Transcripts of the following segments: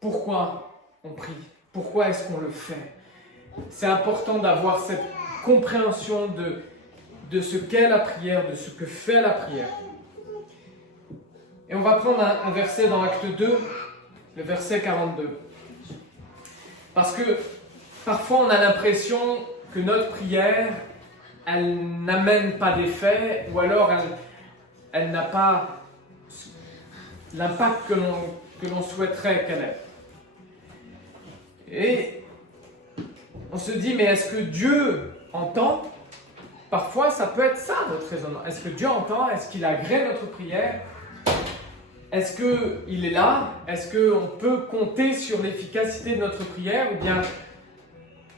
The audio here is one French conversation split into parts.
pourquoi on prie, pourquoi est-ce qu'on le fait. C'est important d'avoir cette compréhension de ce qu'est la prière, de ce que fait la prière. Et on va prendre un verset dans Acte 2, le verset 42. Parce que parfois on a l'impression que notre prière, elle n'amène pas d'effet, ou alors elle n'a pas l'impact que l'on souhaiterait qu'elle ait. Et on se dit, mais est-ce que Dieu entend? Parfois, ça peut être ça, notre raisonnement. Est-ce que Dieu entend? Est-ce qu'il agrée notre prière? Est-ce qu'il est là? Est-ce qu'on peut compter sur l'efficacité de notre prière? Ou bien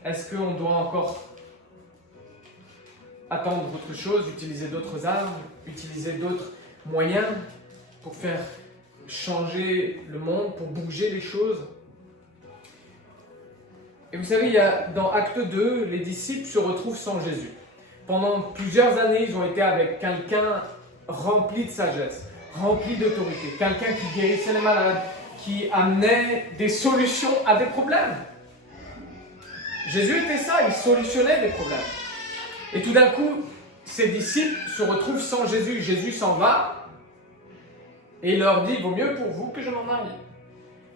est-ce qu'on doit encore attendre autre chose, utiliser d'autres armes, utiliser d'autres moyens pour faire changer le monde, pour bouger les choses? Et vous savez, dans Acte 2, les disciples se retrouvent sans Jésus. Pendant plusieurs années, ils ont été avec quelqu'un rempli de sagesse, rempli d'autorité, quelqu'un qui guérissait les malades, qui amenait des solutions à des problèmes. Jésus était ça, il solutionnait des problèmes. Et tout d'un coup, ses disciples se retrouvent sans Jésus. Jésus s'en va et il leur dit, il vaut mieux pour vous que je m'en aille.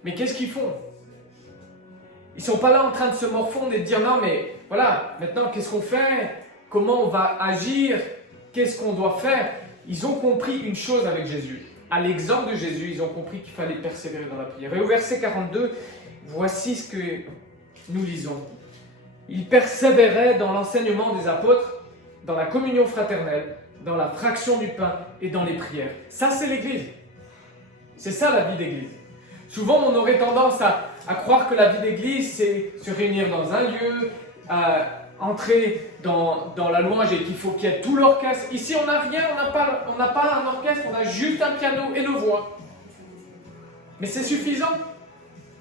Mais qu'est-ce qu'ils font? Ils ne sont pas là en train de se morfondre et de dire, non mais voilà, maintenant qu'est-ce qu'on fait? Comment on va agir? Qu'est-ce qu'on doit faire? Ils ont compris une chose avec Jésus. À l'exemple de Jésus, ils ont compris qu'il fallait persévérer dans la prière. Et au verset 42, voici ce que nous lisons. Ils persévéraient dans l'enseignement des apôtres, dans la communion fraternelle, dans la fraction du pain et dans les prières. Ça, c'est l'Église. C'est ça la vie d'Église. Souvent, on aurait tendance à croire que la vie d'Église, c'est se réunir dans un lieu, entrer dans la louange et qu'il faut qu'il y ait tout l'orchestre. Ici, on n'a rien, on n'a pas un orchestre, on a juste un piano et nos voix. Mais c'est suffisant.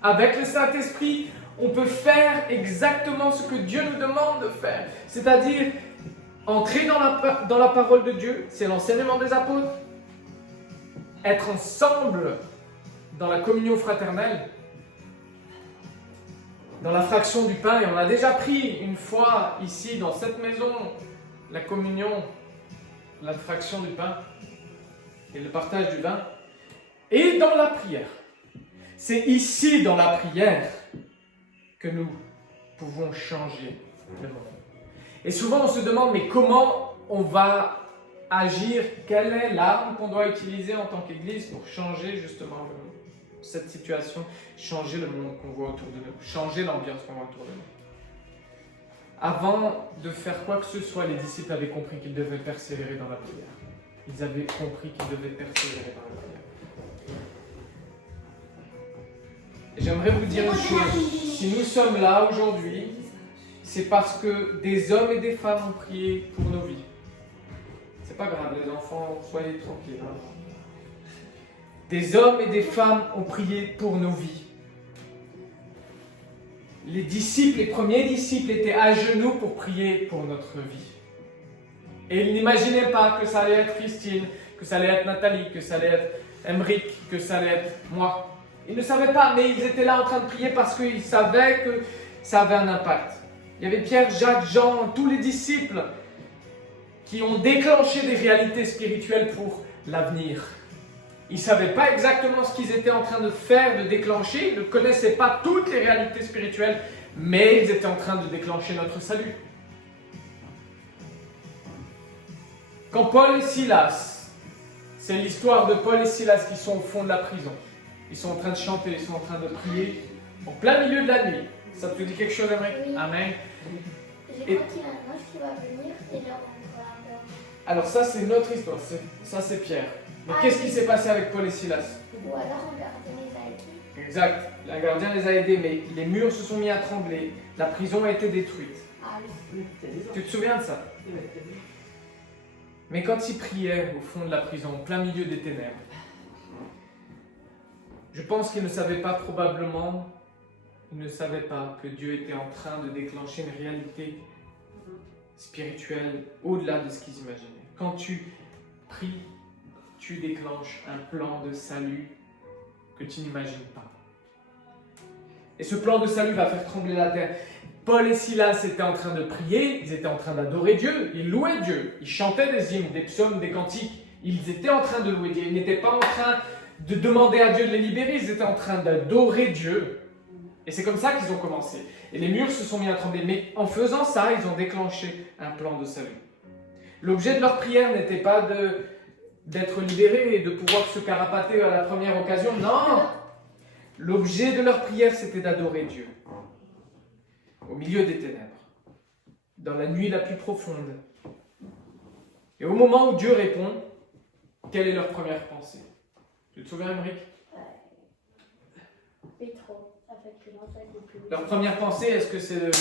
Avec le Saint-Esprit, on peut faire exactement ce que Dieu nous demande de faire. C'est-à-dire, entrer dans la parole de Dieu, c'est l'enseignement des apôtres. Être ensemble dans la communion fraternelle, dans la fraction du pain, et on a déjà pris une fois ici dans cette maison la communion, la fraction du pain et le partage du vin, et dans la prière. C'est ici dans la prière que nous pouvons changer le monde. Et souvent on se demande, mais comment on va agir? Quelle est l'arme qu'on doit utiliser en tant qu'Église pour changer justement cette situation, changer le monde qu'on voit autour de nous, changer l'ambiance qu'on voit autour de nous? Avant de faire quoi que ce soit, les disciples avaient compris qu'ils devaient persévérer dans la prière. Ils avaient compris qu'ils devaient persévérer dans la prière. Et j'aimerais vous dire une chose, si nous sommes là aujourd'hui, c'est parce que des hommes et des femmes ont prié pour nos vies. C'est pas grave, les enfants, soyez tranquilles. Hein. Des hommes et des femmes ont prié pour nos vies. Les disciples, les premiers disciples étaient à genoux pour prier pour notre vie. Et ils n'imaginaient pas que ça allait être Christine, que ça allait être Nathalie, que ça allait être Emric, que ça allait être moi. Ils ne savaient pas, mais ils étaient là en train de prier parce qu'ils savaient que ça avait un impact. Il y avait Pierre, Jacques, Jean, tous les disciples qui ont déclenché des réalités spirituelles pour l'avenir. Ils ne savaient pas exactement ce qu'ils étaient en train de faire, de déclencher. Ils ne connaissaient pas toutes les réalités spirituelles, mais ils étaient en train de déclencher notre salut. Quand Paul et Silas, c'est l'histoire de Paul et Silas qui sont au fond de la prison. Ils sont en train de chanter, ils sont en train de prier, en plein milieu de la nuit. Ça te dit quelque chose, Emric? Oui. Amen. Je crois qu'il y a un ange qui va venir et leur rendre la peur. Alors ça, c'est notre histoire. Ça, c'est Pierre. Mais qu'est-ce qui s'est passé avec Paul et Silas? Ou alors un gardien les a aidés. Exact. Un gardien les a aidés, mais les murs se sont mis à trembler. La prison a été détruite. Ah oui. Tu te souviens de ça? Mais quand ils priaient au fond de la prison, au plein milieu des ténèbres, je pense qu'ils ne savaient pas probablement, ils ne savaient pas que Dieu était en train de déclencher une réalité spirituelle au-delà de ce qu'ils imaginaient. Quand tu pries, tu déclenches un plan de salut que tu n'imagines pas. Et ce plan de salut va faire trembler la terre. Paul et Silas étaient en train de prier, ils étaient en train d'adorer Dieu, ils louaient Dieu, ils chantaient des hymnes, des psaumes, des cantiques. Ils étaient en train de louer Dieu, ils n'étaient pas en train de demander à Dieu de les libérer, ils étaient en train d'adorer Dieu. Et c'est comme ça qu'ils ont commencé. Et les murs se sont mis à trembler. Mais en faisant ça, ils ont déclenché un plan de salut. L'objet de leur prière n'était pas d'être libérés et de pouvoir se carapater à la première occasion. Non! L'objet de leur prière, c'était d'adorer Dieu. Au milieu des ténèbres. Dans la nuit la plus profonde. Et au moment où Dieu répond, quelle est leur première pensée? Tu te souviens, Émeric? Plus trop. Ça fait plus longtemps que plus. Leur première pensée, est-ce que c'est de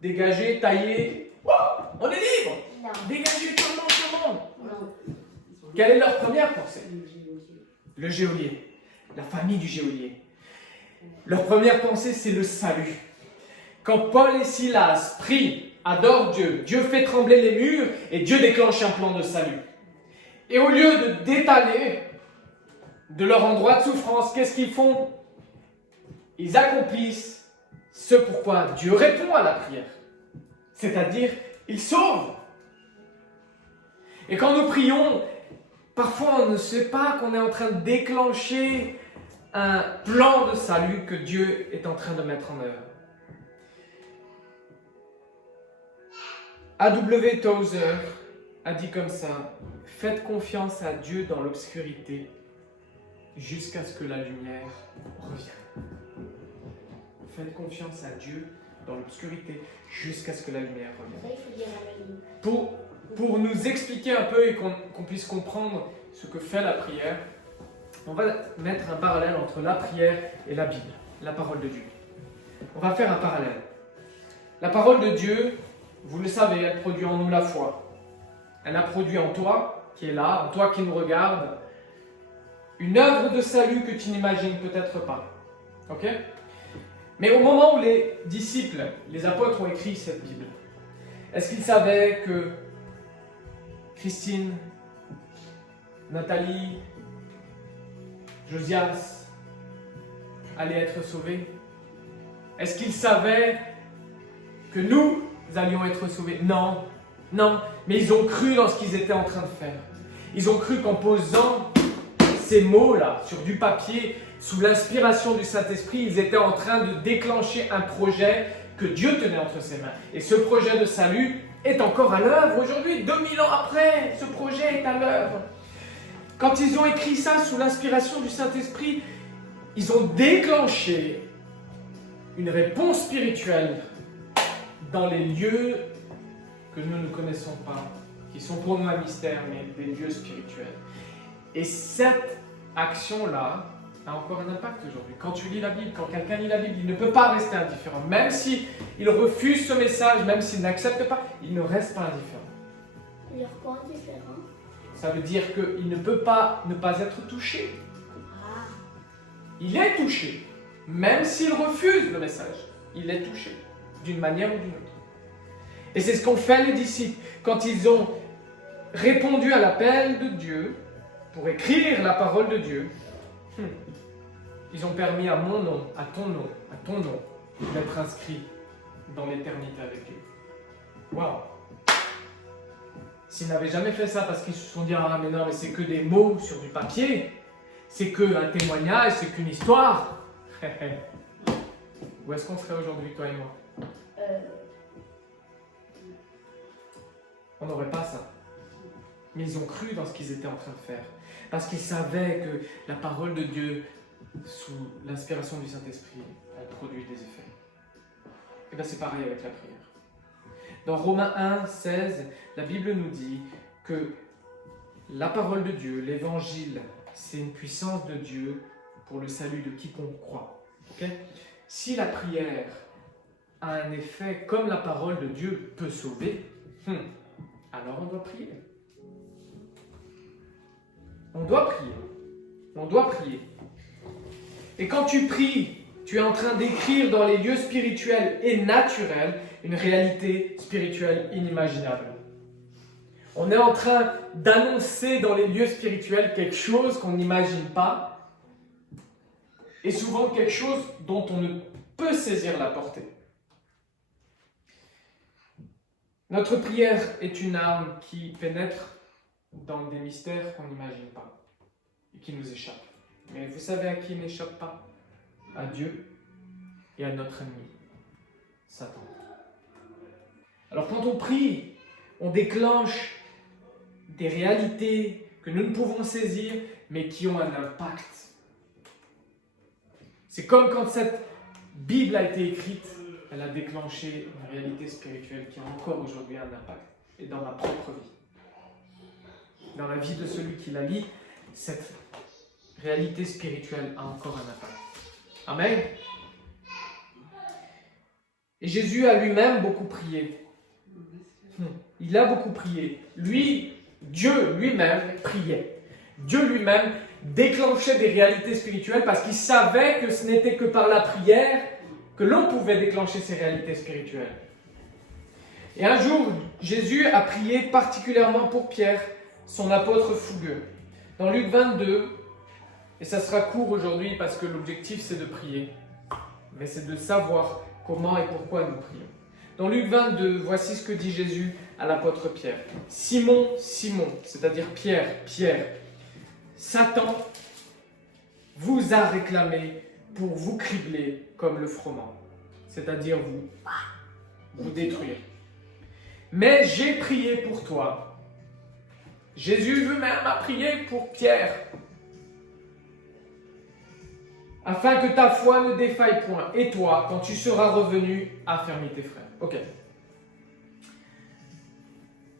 dégager, tailler? Oh, on est libre! Non. Dégager tout le monde! Non. Quelle est leur première pensée? Le geôlier. La famille du geôlier. Leur première pensée, c'est le salut. Quand Paul et Silas prient, adorent Dieu, Dieu fait trembler les murs et Dieu déclenche un plan de salut. Et au lieu de d'étaler de leur endroit de souffrance, qu'est-ce qu'ils font? Ils accomplissent ce pourquoi Dieu répond à la prière. C'est-à-dire, il sauve. Et quand nous prions, parfois on ne sait pas qu'on est en train de déclencher un plan de salut que Dieu est en train de mettre en œuvre. A.W. Tozer a dit comme ça: faites confiance à Dieu dans l'obscurité jusqu'à ce que la lumière revienne. Faites confiance à Dieu dans l'obscurité jusqu'à ce que la lumière revienne. Ça, il faut dire amen. Pour nous expliquer un peu et qu'on puisse comprendre ce que fait la prière, on va mettre un parallèle entre la prière et la Bible, la parole de Dieu. On va faire un parallèle. La parole de Dieu, vous le savez, elle produit en nous la foi. Elle a produit en toi, qui est là, en toi qui nous regarde, une œuvre de salut que tu n'imagines peut-être pas. Ok? Mais au moment où les disciples, les apôtres ont écrit cette Bible, est-ce qu'ils savaient que Christine, Nathalie, Josias allaient être sauvés? Est-ce qu'ils savaient que nous allions être sauvés? Non, non, mais ils ont cru dans ce qu'ils étaient en train de faire. Ils ont cru qu'en posant ces mots-là sur du papier, sous l'inspiration du Saint-Esprit, ils étaient en train de déclencher un projet que Dieu tenait entre ses mains. Et ce projet de salut est encore à l'œuvre aujourd'hui, 2000 ans après, ce projet est à l'œuvre. Quand ils ont écrit ça sous l'inspiration du Saint-Esprit, ils ont déclenché une réponse spirituelle dans les lieux que nous ne connaissons pas, qui sont pour nous un mystère, mais des lieux spirituels. Et cette action-là a encore un impact aujourd'hui. Quand tu lis la Bible, quand quelqu'un lit la Bible, il ne peut pas rester indifférent. Même s'il refuse ce message, même s'il n'accepte pas, il ne reste pas indifférent. Dire quoi différent? Ça veut dire qu'il ne peut pas ne pas être touché. Ah. Il est touché. Même s'il refuse le message, il est touché, d'une manière ou d'une autre. Et c'est ce qu'ont fait les disciples. Quand ils ont répondu à l'appel de Dieu, pour écrire la parole de Dieu, ils ont permis à mon nom, à ton nom, d'être inscrits dans l'éternité avec Dieu. Waouh! S'ils n'avaient jamais fait ça parce qu'ils se sont dit: ah mais non, mais c'est que des mots sur du papier, c'est qu'un témoignage, c'est qu'une histoire. Où est-ce qu'on serait aujourd'hui, toi et moi? On n'aurait pas ça. Mais ils ont cru dans ce qu'ils étaient en train de faire. Parce qu'ils savaient que la parole de Dieu, sous l'inspiration du Saint-Esprit, elle produit des effets. Et bien c'est pareil avec la prière. Dans Romains 1, 16, la Bible nous dit que la parole de Dieu, l'évangile, c'est une puissance de Dieu pour le salut de quiconque croit. Okay? Si la prière a un effet comme la parole de Dieu peut sauver, alors on doit prier. On doit prier. On doit prier. Et quand tu pries, tu es en train d'écrire dans les lieux spirituels et naturels une réalité spirituelle inimaginable. On est en train d'annoncer dans les lieux spirituels quelque chose qu'on n'imagine pas, et souvent quelque chose dont on ne peut saisir la portée. Notre prière est une arme qui pénètre dans des mystères qu'on n'imagine pas et qui nous échappent. Mais vous savez à qui n'échappe pas? À Dieu et à notre ennemi, Satan. Alors quand on prie, on déclenche des réalités que nous ne pouvons saisir, mais qui ont un impact. C'est comme quand cette Bible a été écrite, elle a déclenché une réalité spirituelle qui a encore aujourd'hui un impact, et dans ma propre vie. Dans la vie de celui qui la lit, cette réalité spirituelle a encore un impact. Amen. Et Jésus a lui-même beaucoup prié. Il a beaucoup prié. Lui, Dieu lui-même priait. Dieu lui-même déclenchait des réalités spirituelles parce qu'il savait que ce n'était que par la prière que l'on pouvait déclencher ces réalités spirituelles. Et un jour, Jésus a prié particulièrement pour Pierre, son apôtre fougueux. Dans Luc 22, et ça sera court aujourd'hui parce que l'objectif c'est de prier, mais c'est de savoir comment et pourquoi nous prions. Dans Luc 22, voici ce que dit Jésus à l'apôtre Pierre. Simon, Simon, c'est-à-dire Pierre, Satan vous a réclamé pour vous cribler comme le froment, c'est-à-dire vous détruire. Mais j'ai prié pour toi. Jésus lui-même a prié pour Pierre, afin que ta foi ne défaille point. Et toi, quand tu seras revenu, affermis tes frères. Ok.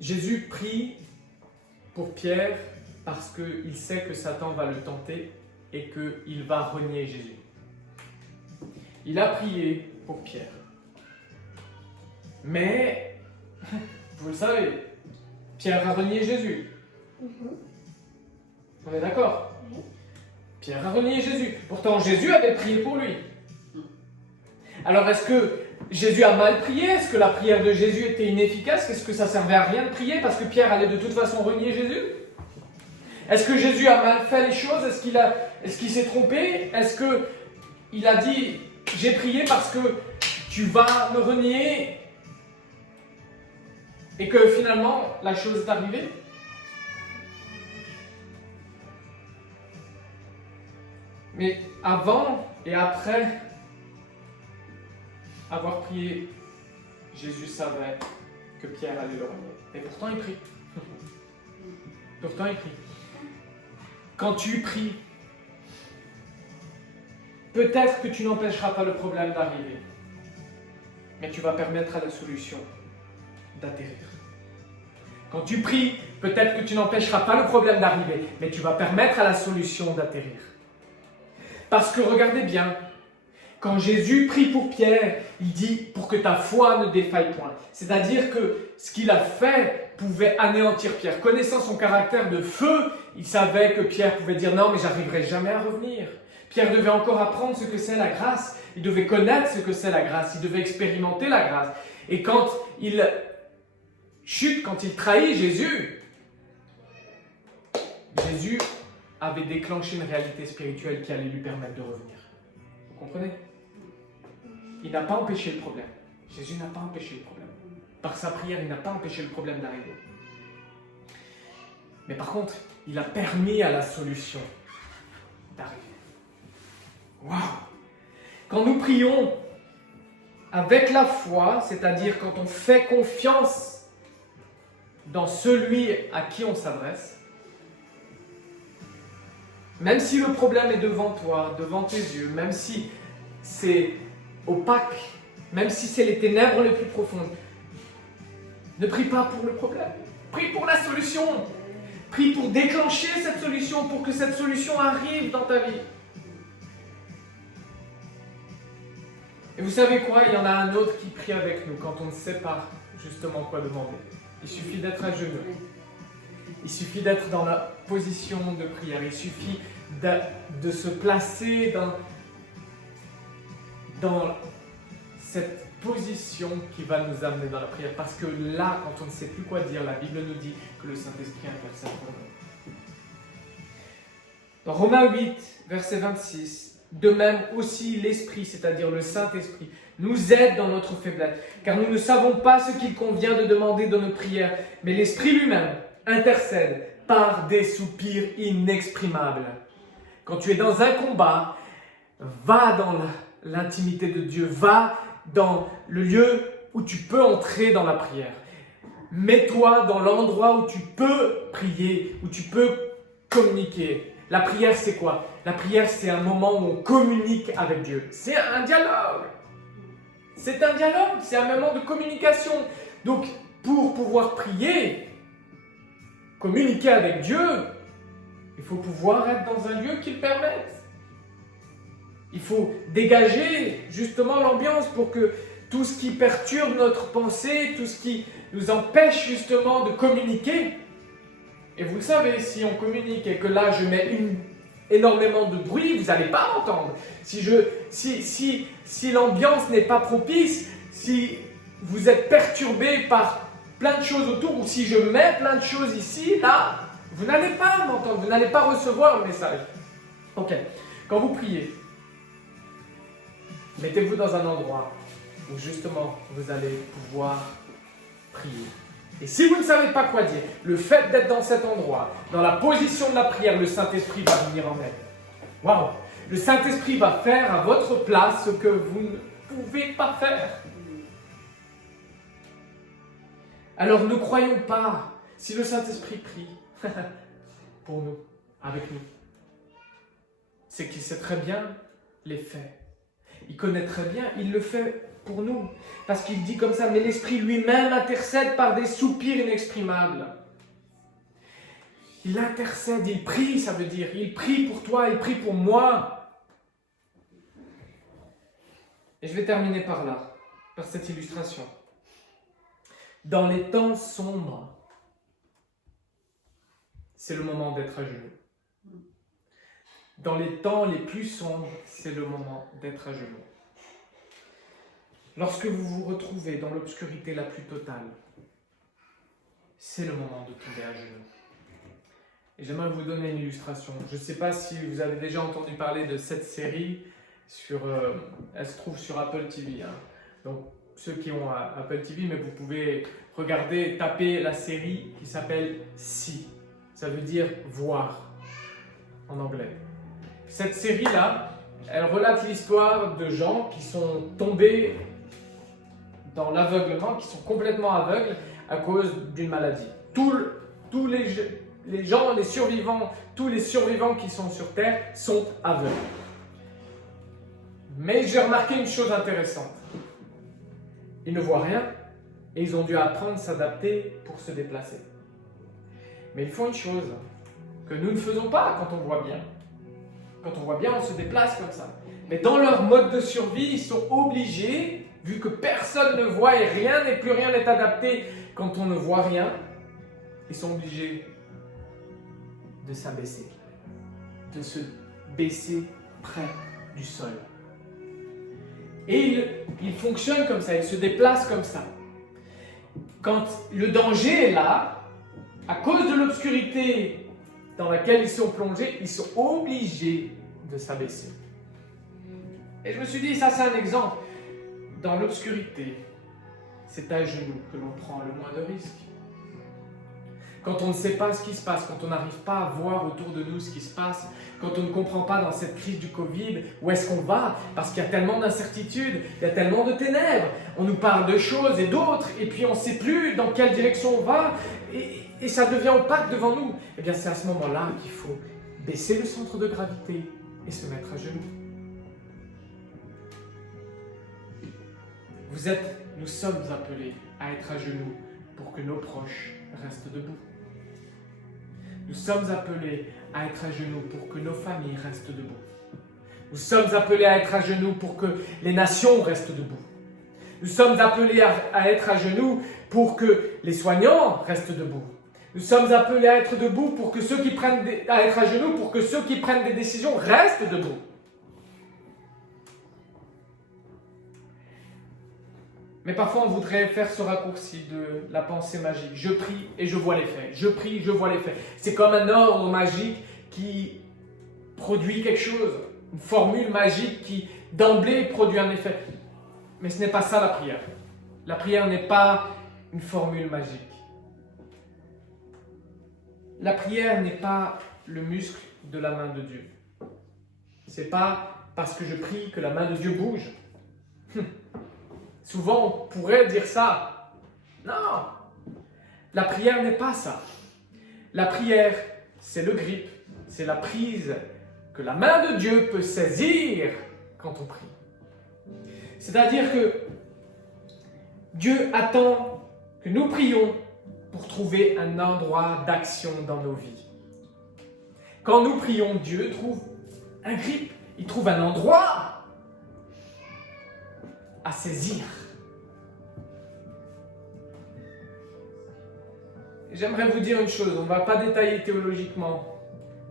Jésus prie pour Pierre parce qu'il sait que Satan va le tenter et qu'il va renier Jésus. Il a prié pour Pierre. Mais, vous le savez, Pierre a renié Jésus. On est d'accord? Pierre a renié Jésus. Pourtant, Jésus avait prié pour lui. Alors, est-ce que Jésus a mal prié? Est-ce que la prière de Jésus était inefficace? Est-ce que ça servait à rien de prier parce que Pierre allait de toute façon renier Jésus? Est-ce que Jésus a mal fait les choses? Est-ce qu'il s'est trompé? Est-ce qu'il a dit « J'ai prié parce que tu vas me renier » et que finalement, la chose est arrivée? Mais avant et après avoir prié, Jésus savait que Pierre allait le renier. Et pourtant, il prie. Pourtant, il prie. Quand tu pries, peut-être que tu n'empêcheras pas le problème d'arriver, mais tu vas permettre à la solution d'atterrir. Quand tu pries, peut-être que tu n'empêcheras pas le problème d'arriver, mais tu vas permettre à la solution d'atterrir. Parce que regardez bien, quand Jésus prie pour Pierre, il dit pour que ta foi ne défaille point. C'est-à-dire que ce qu'il a fait pouvait anéantir Pierre. Connaissant son caractère de feu, il savait que Pierre pouvait dire non, mais j'arriverai jamais à revenir. Pierre devait encore apprendre ce que c'est la grâce. Il devait connaître ce que c'est la grâce. Il devait expérimenter la grâce. Et quand il chute, quand il trahit Jésus, Jésus avait déclenché une réalité spirituelle qui allait lui permettre de revenir. Vous comprenez? Il n'a pas empêché le problème. Jésus n'a pas empêché le problème. Par sa prière, il n'a pas empêché le problème d'arriver. Mais par contre, il a permis à la solution d'arriver. Waouh! Quand nous prions avec la foi, c'est-à-dire quand on fait confiance dans celui à qui on s'adresse, même si le problème est devant toi, devant tes yeux, même si c'est opaque, même si c'est les ténèbres les plus profondes, ne prie pas pour le problème. Prie pour la solution. Prie pour déclencher cette solution, pour que cette solution arrive dans ta vie. Et vous savez quoi? Il y en a un autre qui prie avec nous quand on ne sait pas justement quoi demander. Il suffit d'être à genoux. Il suffit d'être dans la position de prière. Il suffit de se placer dans cette position qui va nous amener dans la prière. Parce que là, quand on ne sait plus quoi dire, la Bible nous dit que le Saint-Esprit intercède pour nous. Dans Romains 8, verset 26, de même aussi l'Esprit, c'est-à-dire le Saint-Esprit, nous aide dans notre faiblesse, car nous ne savons pas ce qu'il convient de demander dans nos prières, mais l'Esprit lui-même intercède par des soupirs inexprimables. Quand tu es dans un combat, va dans l'intimité de Dieu, va dans le lieu où tu peux entrer dans la prière. Mets-toi dans l'endroit où tu peux prier, où tu peux communiquer. La prière, c'est quoi? La prière, c'est un moment où on communique avec Dieu. C'est un dialogue. C'est un dialogue, c'est un moment de communication. Donc, pour pouvoir prier, communiquer avec Dieu, il faut pouvoir être dans un lieu qui le permette. Il faut dégager justement l'ambiance pour que tout ce qui perturbe notre pensée, tout ce qui nous empêche justement de communiquer. Et vous le savez, si on communique et que là je mets énormément de bruit, vous n'allez pas entendre. Si l'ambiance n'est pas propice, si vous êtes perturbé par plein de choses autour, ou si je mets plein de choses ici, là, vous n'allez pas m'entendre, vous n'allez pas recevoir le message. Ok, quand vous priez, mettez-vous dans un endroit où justement vous allez pouvoir prier. Et si vous ne savez pas quoi dire, le fait d'être dans cet endroit, dans la position de la prière, le Saint-Esprit va venir en aide. Waouh! Le Saint-Esprit va faire à votre place ce que vous ne pouvez pas faire. Alors ne croyons pas, si le Saint-Esprit prie pour nous, avec nous, c'est qu'il sait très bien les faits. Il connaît très bien, il le fait pour nous. Parce qu'il dit comme ça, mais l'Esprit lui-même intercède par des soupirs inexprimables. Il intercède, il prie, ça veut dire, il prie pour toi, il prie pour moi. Et je vais terminer par là, par cette illustration. Dans les temps sombres, c'est le moment d'être à genoux. Dans les temps les plus sombres, c'est le moment d'être à genoux. Lorsque vous vous retrouvez dans l'obscurité la plus totale, c'est le moment de tomber à genoux. Et j'aimerais vous donner une illustration. Je ne sais pas si vous avez déjà entendu parler de cette série, elle se trouve sur Apple TV. Donc, ceux qui ont Apple TV, mais vous pouvez regarder, taper la série qui s'appelle See. Ça veut dire voir en anglais. Cette série-là, elle relate l'histoire de gens qui sont tombés dans l'aveuglement, qui sont complètement aveugles à cause d'une maladie. Tous les gens, les survivants, tous les survivants qui sont sur Terre sont aveugles. Mais j'ai remarqué une chose intéressante. Ils ne voient rien et ils ont dû apprendre à s'adapter pour se déplacer. Mais ils font une chose que nous ne faisons pas quand on voit bien. Quand on voit bien, on se déplace comme ça. Mais dans leur mode de survie, ils sont obligés, vu que personne ne voit et plus rien n'est adapté quand on ne voit rien, ils sont obligés de s'abaisser, de se baisser près du sol. Et ils fonctionnent comme ça, ils se déplacent comme ça. Quand le danger est là, à cause de l'obscurité dans laquelle ils sont plongés, ils sont obligés de s'abaisser. Et je me suis dit, ça c'est un exemple. Dans l'obscurité, c'est à genoux que l'on prend le moins de risques. Quand on ne sait pas ce qui se passe, quand on n'arrive pas à voir autour de nous ce qui se passe, quand on ne comprend pas dans cette crise du Covid où est-ce qu'on va, parce qu'il y a tellement d'incertitudes, il y a tellement de ténèbres, on nous parle de choses et d'autres, et puis on ne sait plus dans quelle direction on va, et ça devient opaque devant nous. Eh bien c'est à ce moment-là qu'il faut baisser le centre de gravité et se mettre à genoux. Nous sommes appelés à être à genoux pour que nos proches restent debout. Nous sommes appelés à être à genoux pour que nos familles restent debout. Nous sommes appelés à être à genoux pour que les nations restent debout. Nous sommes appelés à être à genoux pour que les soignants restent debout. Nous sommes appelés à être debout pour que à être à genoux pour que ceux qui prennent des décisions restent debout. Mais parfois, on voudrait faire ce raccourci de la pensée magique. Je prie et je vois les faits. Je prie, je vois les faits. C'est comme un ordre magique qui produit quelque chose. une formule magique qui d'emblée produit un effet. Mais ce n'est pas ça la prière. La prière n'est pas une formule magique. La prière n'est pas le muscle de la main de Dieu. C'est pas parce que je prie que la main de Dieu bouge. Souvent, on pourrait dire ça. Non! La prière n'est pas ça. La prière, c'est le grip, c'est la prise que la main de Dieu peut saisir quand on prie. C'est-à-dire que Dieu attend que nous prions pour trouver un endroit d'action dans nos vies. Quand nous prions, Dieu trouve un grip, il trouve un endroit à saisir. J'aimerais vous dire une chose, on ne va pas détailler théologiquement,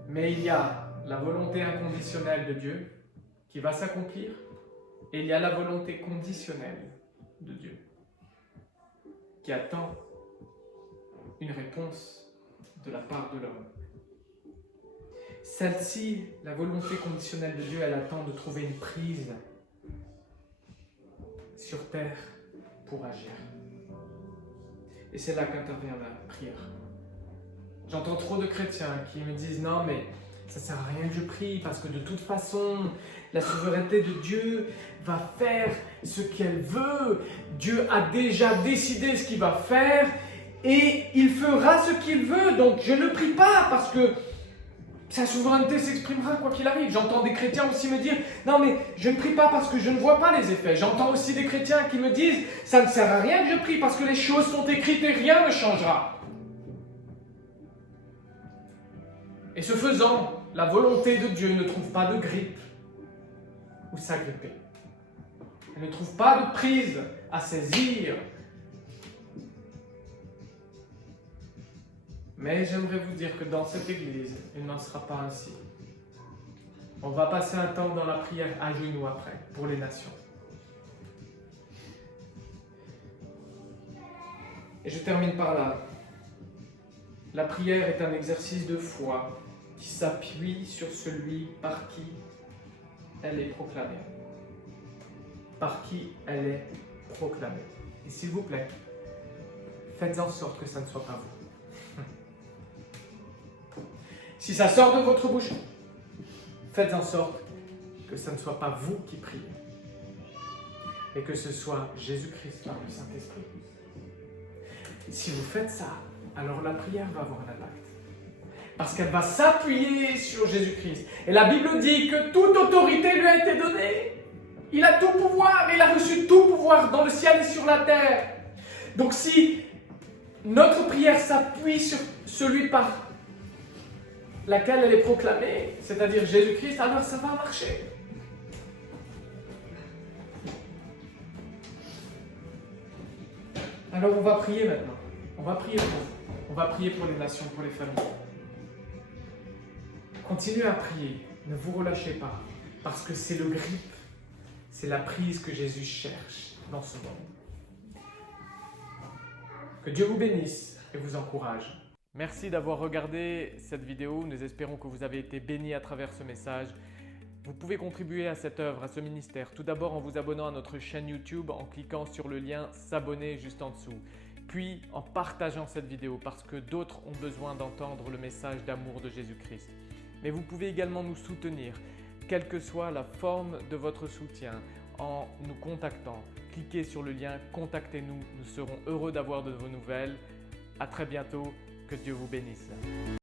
mais il y a la volonté inconditionnelle de Dieu qui va s'accomplir et il y a la volonté conditionnelle de Dieu qui attend une réponse de la part de l'homme. Celle-ci, la volonté conditionnelle de Dieu, elle attend de trouver une prise sur terre pour agir. Et c'est là qu'intervient la prière. J'entends trop de chrétiens qui me disent « Non, mais ça ne sert à rien que je prie parce que de toute façon, la souveraineté de Dieu va faire ce qu'elle veut. Dieu a déjà décidé ce qu'il va faire et il fera ce qu'il veut. Donc je ne prie pas parce que sa souveraineté s'exprimera quoi qu'il arrive. » J'entends des chrétiens aussi me dire « Non, mais je ne prie pas parce que je ne vois pas les effets. » J'entends aussi des chrétiens qui me disent « Ça ne sert à rien que je prie parce que les choses sont écrites et rien ne changera. » Et ce faisant, la volonté de Dieu ne trouve pas de grippe ou s'agripper. Elle ne trouve pas de prise à saisir. Mais j'aimerais vous dire que dans cette église, il n'en sera pas ainsi. On va passer un temps dans la prière à genoux après, pour les nations. Et je termine par là. La prière est un exercice de foi qui s'appuie sur celui par qui elle est proclamée. Par qui elle est proclamée. Et s'il vous plaît, faites en sorte que ça ne soit pas vous. Si ça sort de votre bouche, faites en sorte que ça ne soit pas vous qui priez, mais que ce soit Jésus-Christ par le Saint-Esprit. Si vous faites ça, alors la prière va avoir un impact. Parce qu'elle va s'appuyer sur Jésus-Christ. Et la Bible dit que toute autorité lui a été donnée. Il a tout pouvoir, il a reçu tout pouvoir dans le ciel et sur la terre. Donc si notre prière s'appuie sur celui par laquelle elle est proclamée, c'est-à-dire Jésus-Christ, alors ça va marcher. Alors on va prier maintenant. On va prier pour vous. On va prier pour les nations, pour les familles. Continuez à prier. Ne vous relâchez pas. Parce que c'est le grip, c'est la prise que Jésus cherche dans ce monde. Que Dieu vous bénisse et vous encourage. Merci d'avoir regardé cette vidéo. Nous espérons que vous avez été bénis à travers ce message. Vous pouvez contribuer à cette œuvre, à ce ministère, tout d'abord en vous abonnant à notre chaîne YouTube, en cliquant sur le lien « S'abonner » juste en dessous. Puis en partageant cette vidéo parce que d'autres ont besoin d'entendre le message d'amour de Jésus-Christ. Mais vous pouvez également nous soutenir, quelle que soit la forme de votre soutien, en nous contactant. Cliquez sur le lien « Contactez-nous ». Nous serons heureux d'avoir de vos nouvelles. À très bientôt. Que Dieu vous bénisse.